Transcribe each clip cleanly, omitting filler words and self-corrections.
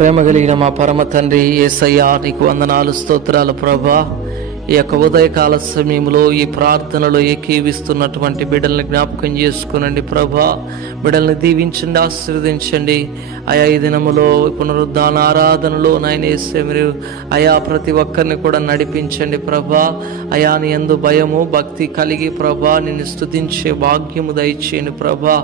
ప్రేమ కలిగిన మా పరమ తండ్రి యేసయ్యా, నీకు వందనాలు, స్తోత్రాలు ప్రభా. ఈ యొక్క ఉదయకాల సమయంలో ఈ ప్రార్థనలో ఏకీవిస్తున్నటువంటి బిడ్డల్ని జ్ఞాపకం చేసుకునండి ప్రభా. బిడ్డల్ని దీవించండి, ఆశీర్వదించండి. ఆయా ఈ దినములో పునరుద్ధాన ఆరాధనలో నాయన యేసే మీరు ఆయా ప్రతి ఒక్కరిని కూడా నడిపించండి ప్రభా. అయా నీ యందు భయము భక్తి కలిగి ప్రభా నిన్ను స్తుతించే భాగ్యము దయచేయండి ప్రభా.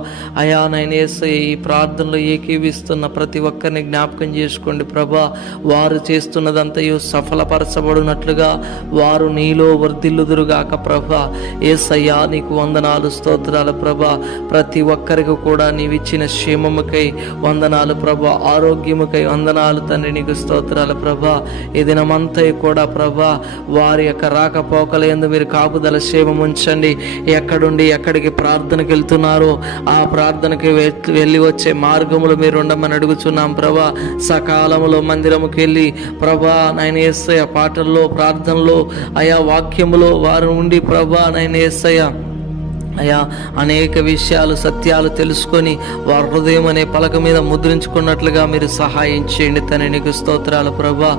అయా నాయన యేసే ఈ ప్రార్థనలో ఏకీవిస్తున్న ప్రతి ఒక్కరిని జ్ఞాపకం చేసుకోండి ప్రభా. వారు చేస్తున్నదంతయు సఫలపరచబడినట్లుగా వారు నీలో వర్ధిల్లుదురుగాక ప్రభా. యేసయ్యా నీకు వందనాలు, స్తోత్రాలు ప్రభా. ప్రతి ఒక్కరికి కూడా నీవిచ్చిన క్షేమముకై వందనాలు ప్రభా, ఆరోగ్యముకై వందనాలు తండ్రి, నీకు స్తోత్రాలు ప్రభా. ఈ దినమంతా కూడా ప్రభా వారి యొక్క రాకపోకల యందు మీరు కాపుదల క్షేమం ఉంచండి. ఎక్కడుండి ఎక్కడికి ప్రార్థనకి వెళ్తున్నారో ఆ ప్రార్థనకి వెళ్ళి వచ్చే మార్గములు మీరు ఉండమని అడుగుచున్నాం ప్రభా. సకాలంలో మందిరముకి వెళ్ళి ప్రభా నాయన యేసయ్య పాటల్లో ప్రార్థనలో ఆయా వాక్యములో వారు ఉండి ప్రభా నాయన యేసయ్య అయా అనేక విషయాలు సత్యాలు తెలుసుకొని వారి హృదయం అనే పలక మీద ముద్రించుకున్నట్లుగా మీరు సహాయం చేయండి తండ్రి, నీకు స్తోత్రాలు ప్రభా.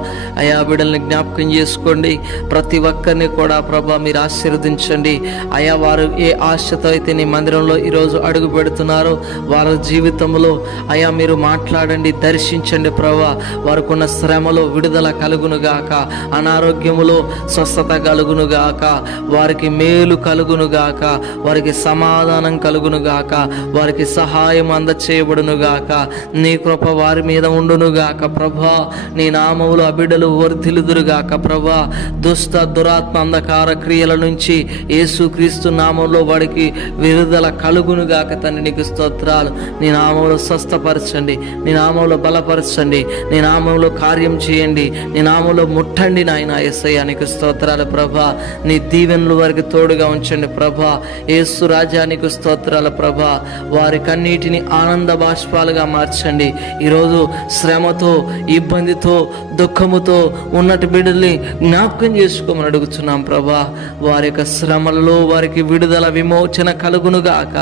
అయా బిడ్డల్ని జ్ఞాపకం చేసుకోండి, ప్రతి ఒక్కరిని కూడా ప్రభా మీరు ఆశీర్వదించండి. అయా వారు ఏ ఆశతో అయితే నీ మందిరంలో ఈరోజు అడుగు పెడుతున్నారో వారి జీవితంలో అయా మీరు మాట్లాడండి, దర్శించండి ప్రభా. వారికి ఉన్న శ్రమలో విడుదల కలుగునుగాక, అనారోగ్యములో స్వస్థత కలుగునుగాక, వారికి మేలు కలుగునుగాక, వారికి సమాధానం కలుగునుగాక, వారికి సహాయం అందచేయబడునుగాక, నీ కృప వారి మీద ఉండునుగాక ప్రభా. నీ నామములో అబిడ్డలు వర్ధిల్లుదురుగాక ప్రభా. దుష్ట దురాత్మ అంధకార క్రియల నుంచి యేసుక్రీస్తు నామంలో వాడికి విడుదల కలుగునుగాక తండ్రి, నీకు స్తోత్రాలు. నీ నామంలో స్వస్థపరచండి, నీ నామంలో బలపరచండి, నీ నామంలో కార్యం చేయండి, నీ నామంలో ముట్టండి నాయన యేసయ్యా, నీకు స్తోత్రాలు ప్రభా. నీ దీవెనలు వారికి తోడుగా ఉంచండి ప్రభా. యేసు రాజానికి స్తోత్రాల ప్రభా. వారి కన్నీటిని ఆనంద బాష్పాలుగా మార్చండి. ఈరోజు శ్రమతో ఇబ్బందితో దుఃఖముతో ఉన్నటి బిడ్డల్ని జ్ఞాపకం చేసుకోమని అడుగుతున్నాం ప్రభా. వారి యొక్క శ్రమలలో వారికి విడుదల విమోచన కలుగునుగాక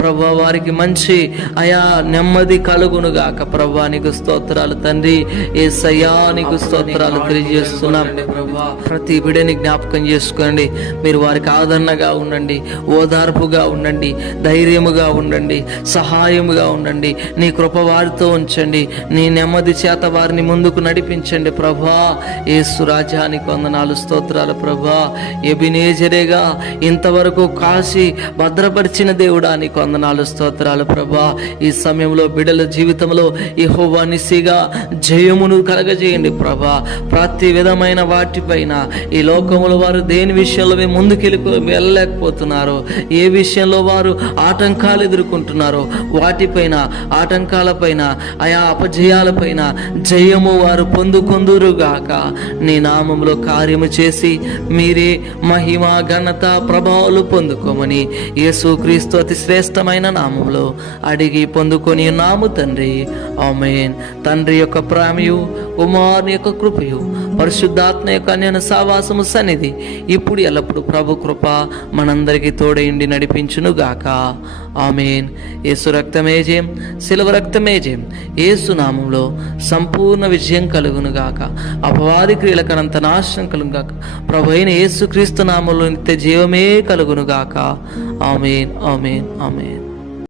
ప్రభా. వారికి మంచి అయా నెమ్మది కలుగునుగాక ప్రభా. నీకు స్తోత్రాలు తండ్రి యేసయ్యా, నీకు స్తోత్రాలు తెలియజేస్తున్నాం ప్రభా. ప్రతి బిడ్డని జ్ఞాపకం చేసుకోండి, మీరు వారికి ఆదరణగా ఉండండి, ఓదార్పుగా ఉండండి, ధైర్యముగా ఉండండి, సహాయముగా ఉండండి. నీ కృప వారితో ఉంచండి, నీ నెమ్మది చేత వారిని ముందుకు నడిపించండి ప్రభా. యేసు రాజానికి వందనాలు, స్తోత్రాలు ప్రభా. ఎబినేజరేగా ఇంతవరకు కాసి భద్రపరిచిన దేవుడా నీకు వందనాలు, స్తోత్రాలు ప్రభా. ఈ సమయంలో బిడ్డల జీవితంలో యెహోవా నిస్సిగా జయమును కలగజేయండి ప్రభా. ప్రతి విధమైన వాటిపైన ఈ లోకములో వారు దేని విషయంలో ముందుకు వెళ్ళలేకపోతున్నారో, ఏ విషయంలో వారు ఆటంకాలు ఎదుర్కొంటున్నారో వాటిపైన, ఆటంకాలపైన, ఆయా అపజయాలపైన జయము వారు పొందుకొందురుగాక. నీ నామములో కార్యము చేసి మీరే మహిమ ఘనత ప్రభావాలు పొందుకోమని యేసుక్రీస్తు అతి శ్రేష్టమైన నామములో అడిగి పొందుకొని నాము తండ్రి, ఆమేన్. తండ్రి యొక్క ప్రేమయు కుమారుని యొక్క కృపయు పరిశుద్ధాత్మ యొక్క అన్యోన్య సహవాసము సన్నిధి ఇప్పుడు ఎల్లప్పుడు ప్రభు కృప మనందరికీ తోడైండి నడిపించునుగాక, ఆమేన్. యేసు రక్తమే జయం, శిలువ రక్తమే జయం. యేసు నామంలో సంపూర్ణ విజయం కలుగునుగాక, అపవాది క్రియలకనంత నాశనం కలుగుగాక. ప్రభు అయిన యేసుక్రీస్తు నామంలో నిత్య జీవమే కలుగునుగాక, ఆమేన్, ఆమేన్, ఆమేన్.